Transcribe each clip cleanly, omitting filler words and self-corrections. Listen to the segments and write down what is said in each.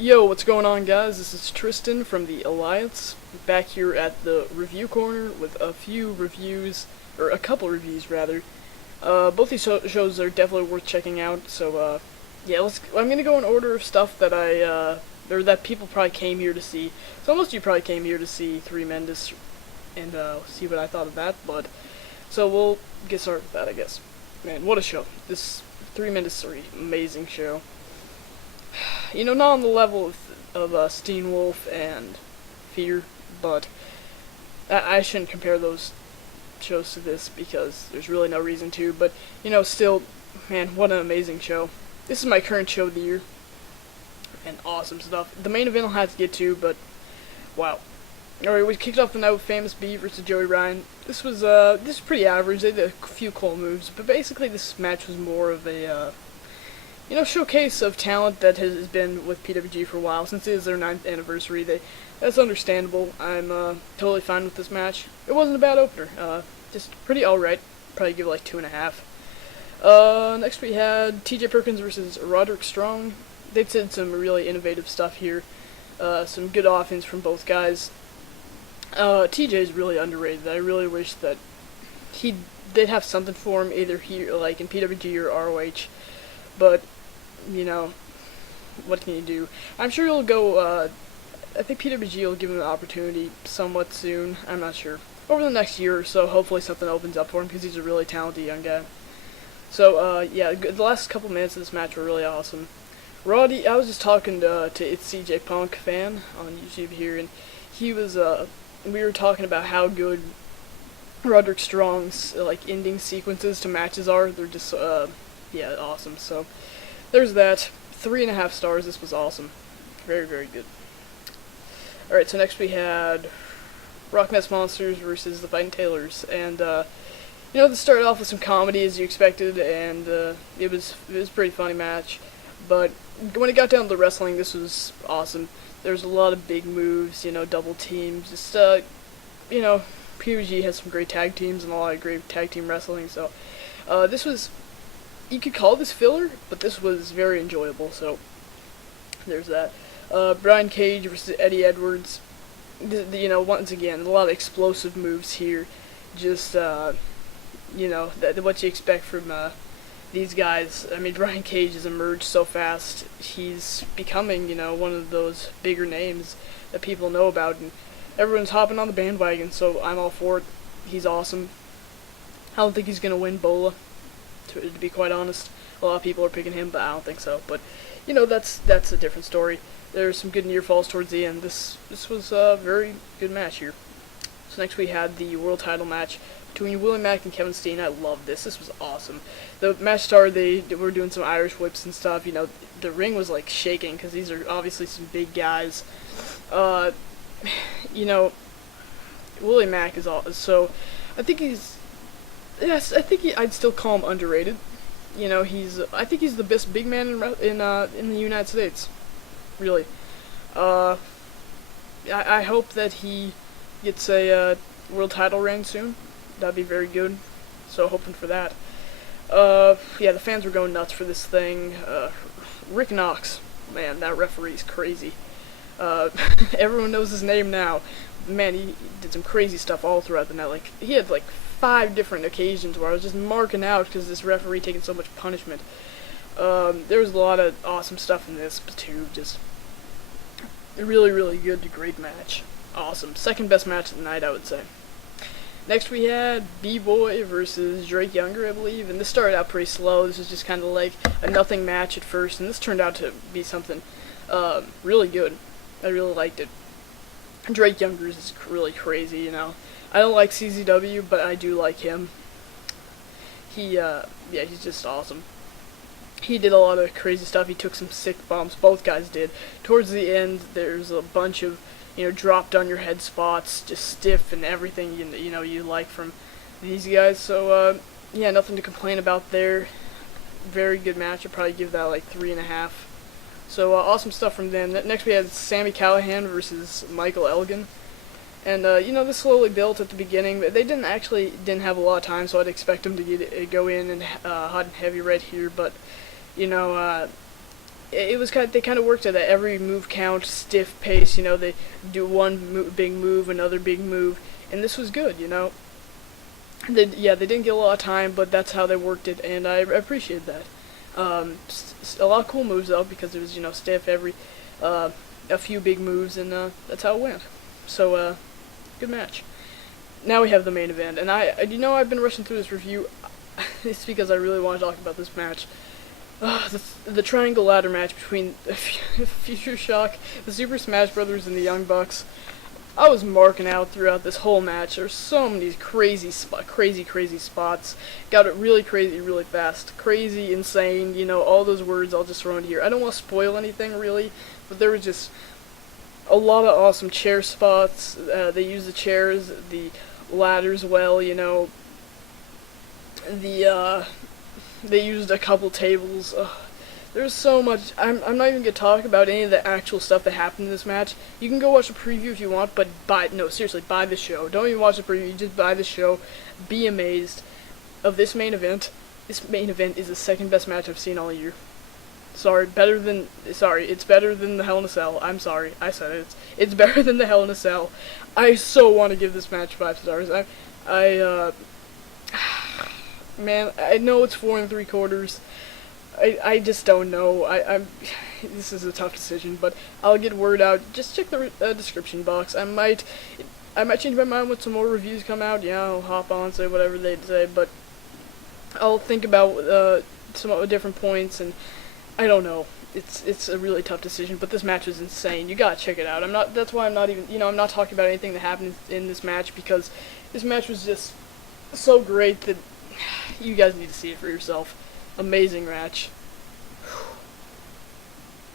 Yo, what's going on, guys? This is Tristan from the Alliance, back here at the review corner with a few reviews, or a couple reviews rather. Both these shows are definitely worth checking out. So yeah, I'm gonna go in order of stuff that or that people probably came here to see. So most of you probably came here to see Threemendous and see what I thought of that. But so we'll get started with that, I guess. Man, what a show! This Threemendous III, amazing show. You know, not on the level of Steen Wolf and Fear, but I shouldn't compare those shows to this because there's really no reason to, but, you know, still, man, what an amazing show. This is my current show of the year, and awesome stuff. The main event I'll have to get to, but, wow. Alright, we kicked off the night with Famous B versus Joey Ryan. This was pretty average. They did a few cool moves, but basically this match was more of a, showcase of talent that has been with PWG for a while. Since it is their 9th anniversary, that's understandable. I'm totally fine with this match. It wasn't a bad opener. Just pretty alright. Probably give it like 2.5. Next we had TJ Perkins versus Roderick Strong. They did some really innovative stuff here. Some good offense from both guys. TJ is really underrated. I really wish that they'd have something for him either here, like in PWG or ROH. But, you know, what can you do? I'm sure he'll go, I think PWG will give him an opportunity somewhat soon. I'm not sure. Over the next year or so, hopefully something opens up for him because he's a really talented young guy. So, yeah, the last couple minutes of this match were really awesome. Roddy, I was just talking to It's CJ Punk fan on YouTube here, and he was, we were talking about how good Roderick Strong's, like, ending sequences to matches are. They're just, yeah, awesome. So, there's that. 3.5 stars. This was awesome. Very, very good. Alright, so next we had RockNES Monsters versus the Fightin Taylors. And, this started off with some comedy as you expected, and it was a pretty funny match. But when it got down to the wrestling, this was awesome. There's a lot of big moves, double teams. Just, PWG has some great tag teams and a lot of great tag team wrestling. So, this was... You could call this filler, but this was very enjoyable, so there's that. Brian Cage versus Eddie Edwards. Once again, a lot of explosive moves here. Just, what you expect from these guys. I mean, Brian Cage has emerged so fast. He's becoming, one of those bigger names that people know about, and everyone's hopping on the bandwagon, so I'm all for it. He's awesome. I don't think he's going to win Bola. To be quite honest, a lot of people are picking him, but I don't think so. But that's a different story. There's some good near falls towards the end. This was a very good match here. So next we had the world title match between Willie, Mack, and Kevin Steen. I loved this. This was awesome. The match started. They were doing some Irish whips and stuff. The ring was like shaking because these are obviously some big guys. Willie Mack is all so. I think he's. Yes, I think I'd still call him underrated. I think he's the best big man in the United States. Really. I hope that he gets a world title reign soon. That'd be very good. So hoping for that. Yeah, the fans were going nuts for this thing. Rick Knox, man, that referee's crazy. Everyone knows his name now. Man, he did some crazy stuff all throughout the night. Like, he had like 5 different occasions where I was just marking out because this referee taking so much punishment. There was a lot of awesome stuff in this too. Just really, really good to great match. Awesome. Second best match of the night, I would say. Next we had B-Boy versus Drake Younger, I believe, and this started out pretty slow. This was just kind of like a nothing match at first, and this turned out to be something really good. I really liked it. Drake Younger is really crazy, I don't like CZW, but I do like him. Yeah, he's just awesome. He did a lot of crazy stuff. He took some sick bumps. Both guys did. Towards the end, there's a bunch of, dropped on your head spots, just stiff and everything, you like from these guys. So, yeah, nothing to complain about there. Very good match. I'd probably give that like 3.5. So, awesome stuff from them. Next we had Sami Callihan versus Michael Elgin. And, this slowly built at the beginning, but they didn't have a lot of time, so I'd expect them to go in and hot and heavy right here, but, it was they kind of worked at that every move count, stiff pace. You know, they do one big move, another big move, and this was good. You know, they didn't get a lot of time, but that's how they worked it, and I appreciate that. A lot of cool moves though, because it was, you know, stiff every a few big moves, and that's how it went. So good match. Now we have the main event, and I've been rushing through this review. It's because I really want to talk about this match. The triangle ladder match between Future Shock, the Super Smash Brothers, and the Young Bucks. I was marking out throughout this whole match. There's so many crazy spots. Got it really crazy, really fast. Crazy, insane, you know, all those words I'll just throw in here. I don't want to spoil anything, really, but there was just a lot of awesome chair spots. They used the chairs, the ladders well, you know. They used a couple tables. There's so much. I'm not even gonna talk about any of the actual stuff that happened in this match. You can go watch a preview if you want, but seriously, buy the show. Don't even watch the preview, just buy the show. Be amazed of this main event. This main event is the second best match I've seen all year. It's better than the Hell in a Cell. I'm sorry, I said it. It's better than the Hell in a Cell. I so want to give this match 5 stars. Man, I know it's 4 3/4. I just don't know. This is a tough decision, but I'll get word out. Just check the description box. I might change my mind when some more reviews come out. Yeah, I'll hop on, say whatever they say, but I'll think about some different points, and I don't know. It's a really tough decision, but this match was insane. You gotta check it out. That's why I'm not even, I'm not talking about anything that happened in this match, because this match was just so great that you guys need to see it for yourself. Amazing match.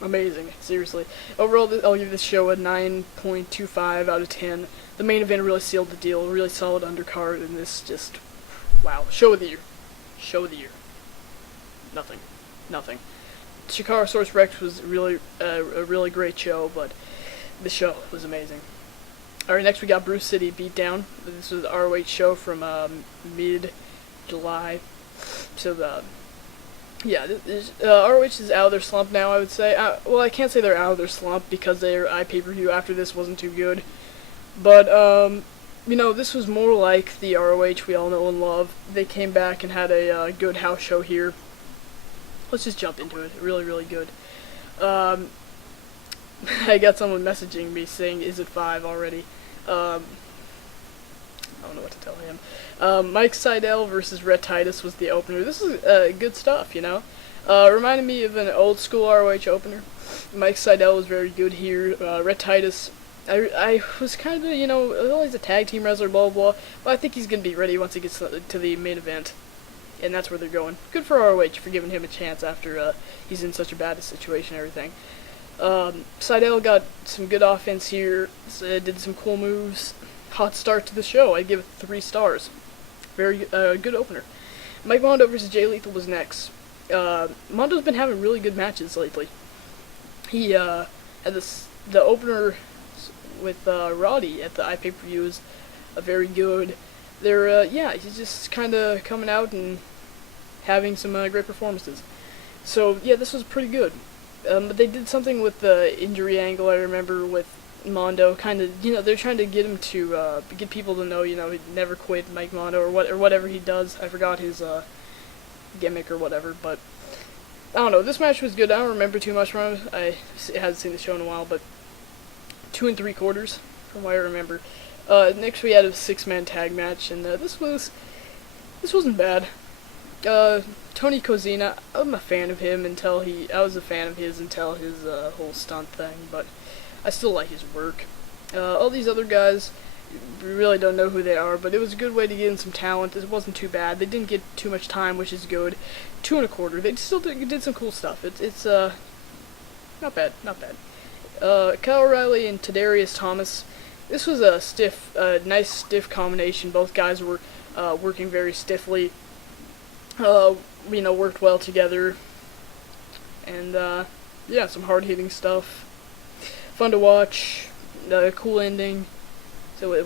Amazing, seriously. Overall, I'll give this show a 9.25 out of 10. The main event really sealed the deal. Really solid undercard, and this just, wow. Show of the year. Show of the year. Nothing. Shikarasaurus Rex was really a really great show, but the show was amazing. Alright, next we got Brew City Beatdown. This was the ROH show from mid-July. So ROH is out of their slump now, I would say. Well, I can't say they're out of their slump because their pay-per-view after this wasn't too good. But, this was more like the ROH we all know and love. They came back and had a good house show here. Let's just jump into it. Really, really good. I got someone messaging me saying, is it 5 already? I don't know what to tell him. Mike Sydal versus Rhett Titus was the opener. This is good stuff, reminded me of an old school ROH opener. Mike Sydal was very good here. Rhett Titus, I was kind of, he's a tag team wrestler, blah, blah, but I think he's going to be ready once he gets to the main event. And that's where they're going. Good for ROH for giving him a chance after he's in such a bad situation and everything. Sydal got some good offense here, did some cool moves. Hot start to the show. I'd give it 3 stars. Very good opener. Mike Mondo versus Jay Lethal was next. Mondo's been having really good matches lately. He had the opener with Roddy at the iPay-per-view is very good. He's just kind of coming out and having some great performances. So, yeah, this was pretty good. But they did something with the injury angle, I remember, with Mondo. Kind of, they're trying to get him to, get people to know, he'd never quit, Mike Mondo, or whatever he does. I forgot his, gimmick or whatever, but I don't know. This match was good. I don't remember too much from it. I haven't seen the show in a while, but 2 3/4 from what I remember. Next we had a 6-man tag match, and this wasn't bad. Tony Kozina, I'm a fan of him I was a fan of his until his whole stunt thing, but I still like his work. All these other guys, we really don't know who they are, but it was a good way to get in some talent. It wasn't too bad. They didn't get too much time, which is good. 2 1/4. They still did some cool stuff. It's not bad. Kyle O'Reilly and Tadarius Thomas. This was a nice stiff combination. Both guys were working very stiffly. Worked well together. And some hard-hitting stuff. Fun to watch. Cool ending. So there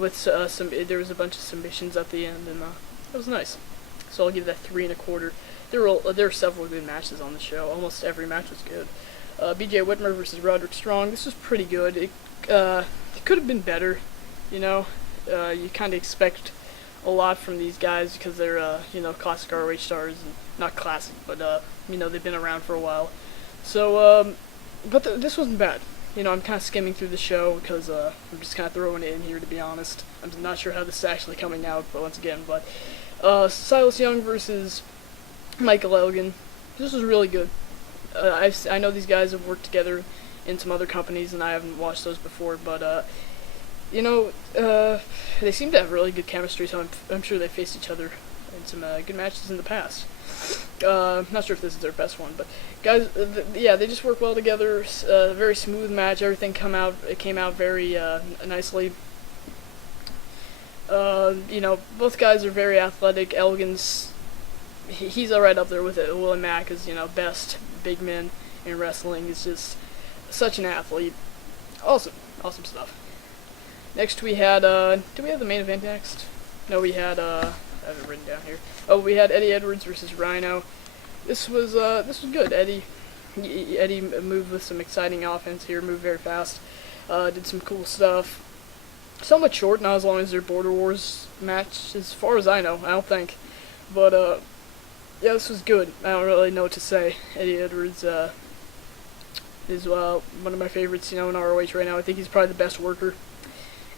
was a bunch of submissions at the end, and it was nice. So I'll give that 3 1/4. There were several good matches on the show. Almost every match was good. BJ Whitmer versus Roderick Strong. This was pretty good. It could have been better, you know. You kind of expect a lot from these guys because they're, you know, classic ROH stars. And not classic, but, you know, they've been around for a while. So, but this wasn't bad. You know, I'm kind of skimming through the show because I'm just kind of throwing it in here, to be honest. I'm not sure how this is actually coming out, but once again, Silas Young versus Michael Elgin. This was really good. I know these guys have worked together in some other companies, and I haven't watched those before, but, you know, they seem to have really good chemistry, so I'm sure they faced each other in some good matches in the past. Not sure if this is their best one, but guys, yeah, they just work well together. Very smooth match. Everything came out very nicely. You know, both guys are very athletic. Elgin's he's alright up there with it. Willie Mack is, you know, best big men in wrestling. Is just such an athlete. Awesome stuff. Next we had do we have the main event next? No, we had I have it written down here. Oh, we had Eddie Edwards versus Rhino. This was good. Eddie moved with some exciting offense here. Moved very fast. Did some cool stuff. Somewhat short, not as long as their Border Wars match, as far as I know. I don't think, but yeah, this was good. I don't really know what to say. Eddie Edwards is one of my favorites, you know, in ROH right now. I think he's probably the best worker.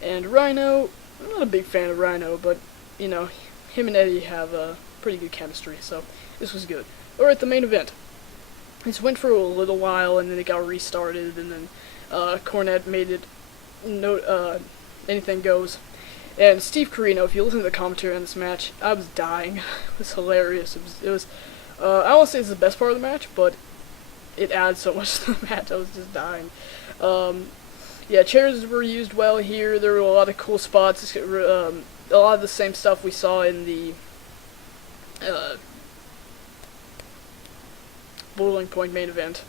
And Rhino, I'm not a big fan of Rhino, but you know, him and Eddie have pretty good chemistry, so this was good. Alright, the main event. This went for a little while, and then it got restarted, and then Cornette made it anything goes. And Steve Corino, if you listen to the commentary on this match, I was dying. It was hilarious. It was I don't want to say it's the best part of the match, but it adds so much to the match. I was just dying. Yeah, chairs were used well here. There were a lot of cool spots. A lot of the same stuff we saw in the Boiling Point main event.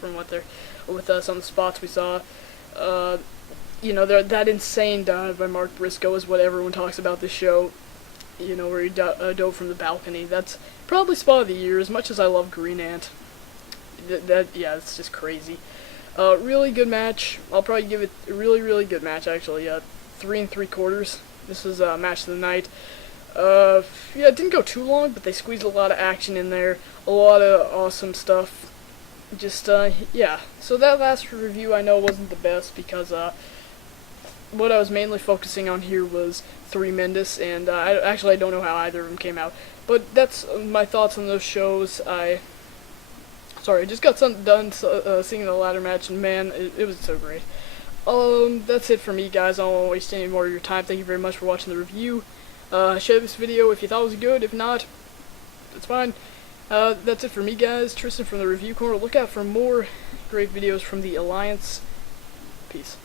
From what they're with some of the spots we saw. You know, that insane dive by Mark Briscoe is what everyone talks about this show. You know, where he dove from the balcony. That's probably spot of the year. As much as I love Green Ant, yeah, it's just crazy. Really good match. I'll probably give it a really good match, actually. 3 3/4. This was match of the night. Yeah, it didn't go too long, but they squeezed a lot of action in there. A lot of awesome stuff. Just, yeah. So that last review I know wasn't the best because, what I was mainly focusing on here was Threemendous, and I don't know how either of them came out. But that's my thoughts on those shows. I just got done seeing the ladder match, and man, it was so great. That's it for me, guys. I don't want to waste any more of your time. Thank you very much for watching the review. Share this video if you thought it was good. If not, it's fine. That's it for me, guys. Tristan from the Review Corner. Look out for more great videos from the Alliance. Peace.